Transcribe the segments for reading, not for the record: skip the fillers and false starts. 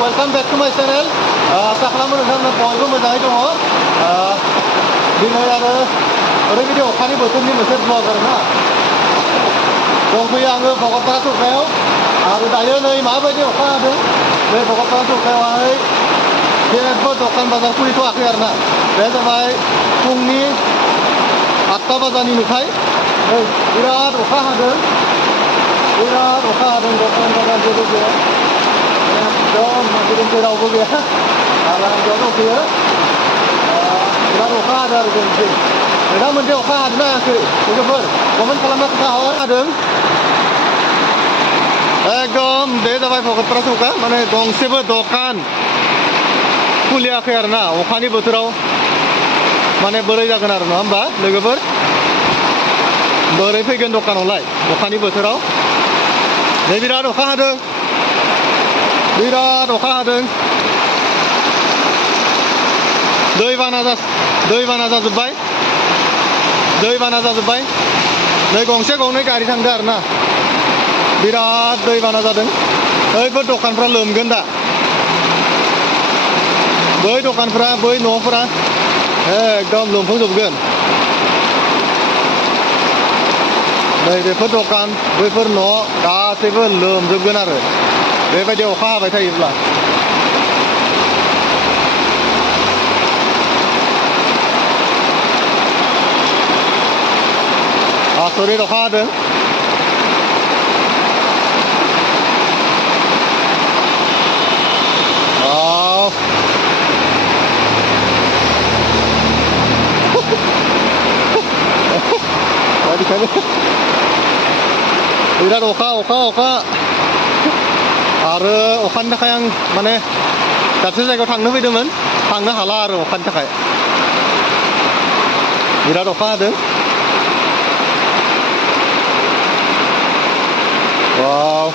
welcome back to my channel. आसा खालामो नोंथांमोना बयबो मोजाङै दङ। दिनै आरो ओरैबायदि अखानि बोथोरनि मोनसे ब्लग आरोना। दंफैयो आङो भगतपारा चौकायाव आरो दायो नै माबायदि अखा हादों। बे भगतपारा चौकायावहाय जेबो दखान बाजार खुलिथ'वाखै आरोना। बे जाबाय फुंनि 8टा बाजारनि नुथाय। बिराद अखा हादों। बिराद अखा हादों दखान बाजार जेबो गैया। एकदम मानसि रावबो गैया आरो आं बेयाव दंफैयो। बिराद अखा हादों आरो जोंनिथिं। नोंथांमोनथिं अखा हादोंना हायाखै लोगोफोर कमेन्ट खालामना खोन्थाहर। हादों एकदम बे जाबाय भगतपारा चौका माने गंसेबो दखान खुलियाखै आरोना अखानि बोथोराव माने बोरै जागोन आरो नङा होमबा लोगोफोर बोरै फैगोन दखानावलाय अखानि बोथोराव नै बिराद अखा हादों बिराद अखा हादों दैबाना जाजोब्बाय नै गंसे गंनै गारि थांदों आरोना बिराद दैबाना जादों बैफोर दखानफ्रा लोमगोन दा बै दखानफ्रा बै न'फोरा एकदम लोमफुंजोबगोन नै बेफोर दखान बैफोर न' गासैबो लोमजोबगोन आरो बेबायदि अखा हाबाय थायोब्ला आसरित अखा हादों बिराद अखा आरो अखानि थाखाय आं माने दाबसे जायगायाव थांनो फैदोंमोन थांनो हाला आरो अखानि थाखाय बिराद अखा हादों वाव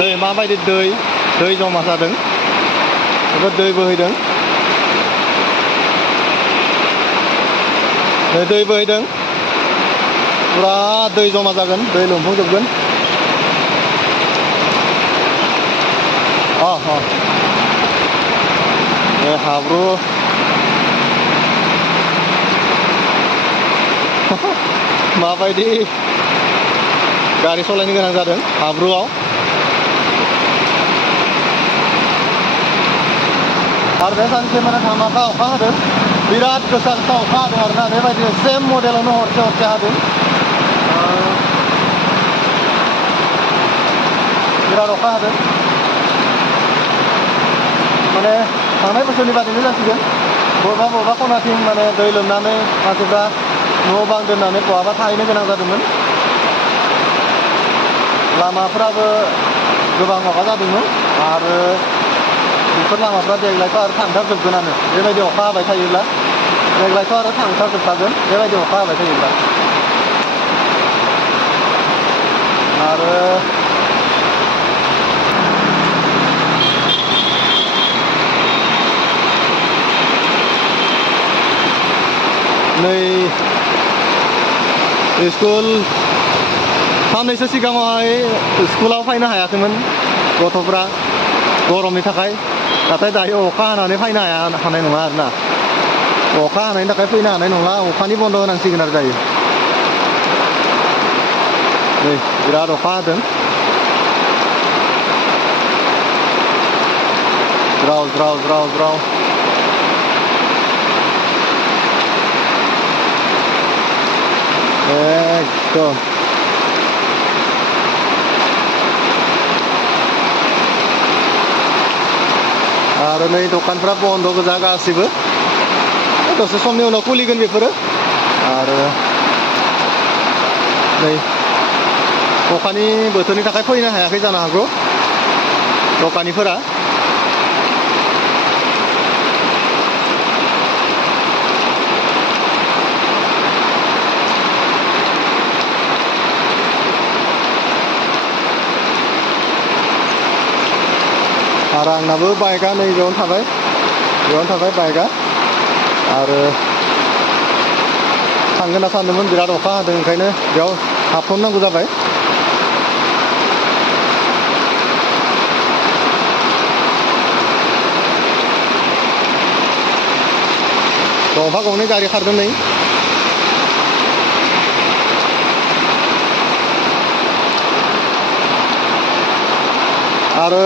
नै माबायदि दै जमा जादों जोबोद दै बोहैदों दै बोहैदों पुरा दै जमा जागोन दै लोमफुंजोबगोन हाब्रु माबायदि गारि सालायनो गोनां जादों हाब्रुआव आरो बे सानसे माने धामाका अखा हादों बिराद गोसा अखा हादों आरोना बेबायदिनो सेम मडेलावनो हरसे हादों बिराद अखा हादों माने थांनाय बोसोरनि बादिनो जासिगोन बबेबा खनाथिं माने दै लोमनानै मानसिफ्रा न' बां दोननानै बहाबा थाहैनो गोनां जादोंमोन लामाफ्राबो गोबां माबा जादोंमोन आरो बेफोर लामाफ्रा देग्लायथ' आरो थांथारजोबगोनानो बेबायदि अखा हाबाय थायोब्ला देग्लायथ' आरो थांथारजोबखागोन बेबायदि अखा हाबाय थायोब्ला आरो नै स्कुल साननैसो सिगाङावहाय स्कुलाव फैनो हायाखैमोन गथ'फ्रा गरमनि थाखाय नाथाय दायो अखा हानानै फैनो हानाय नङा आरोना अखा हानायनि थाखाय फैनो हानाय नङा अखानि बन्द होनांसिगोन आरो दायो नै बिराद अखा हादों ज्राव एकदम आरो नै दखानफ्रा बन्द गोजा गासिबो दसे समनि उनाव खुलिगोन बेफोरो आरो नै अखानि बोथोरनि थाखाय फैनो हायाखै जानो हागौ दखानिफोरा आरो आंनाबो बाइकआ नै बेयावनो थाबाय बाइकआ आरो थांगोन होनना सानदोंमोन बिराद अखा हादों ओंखायनो बेयाव हाबथ'नांगौ जाबाय गंफा गंनै गारि खारदों नै आरो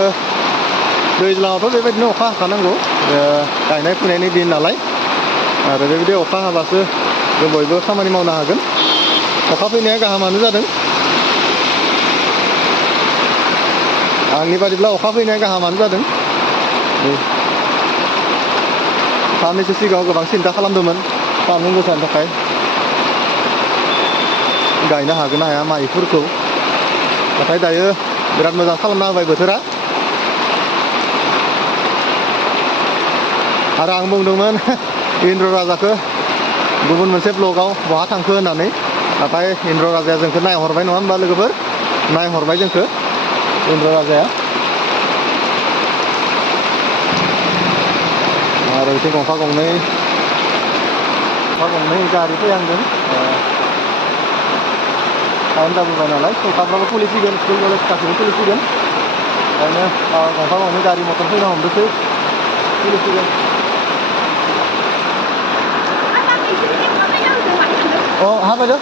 दैज्लाङावथ' बेबायदिनो अखा हाखानांगौ गायनाय फुनायनि दिन नालाय आरो बेबायदि अखा हाबासो जों बयबो खामानि मावनो हागोन अखा फैनाया गाहामानो जादों आंनि बादिब्ला अखा फैनाया गाहामानो जादों साननैसो सिगाङाव गोबां सिन्था खालामदोंमोन सान्दुं गोसानि थाखाय गायनो हागोन ना हाया माइफोरखौ नाथाय दायो बिराद मोजां खालामना होबाय बोथोरा आरो आं बुंदोंमोन इन्द्र राजाखौ गुबुन मोनसे ब्लगाव बहा थांखो होननानै नाथाय इन्द्र राजाया जोंखौ नायहरबाय नङा होमबा लोगोफोर नायहरबाय जोंखौ इन्द्र राजाया आरो बिथिं गंफा गंनै गारि फैहांदों टाइम जाबोबाय नालाय सयथाब्लाबो खुलिसिगोन स्कुल कलेज गासैबो खुलिसिगोन ओंखायनो गंफा गंनै गारि मटर फैनो हमदोंसै खुलिसिगोन हाबायदों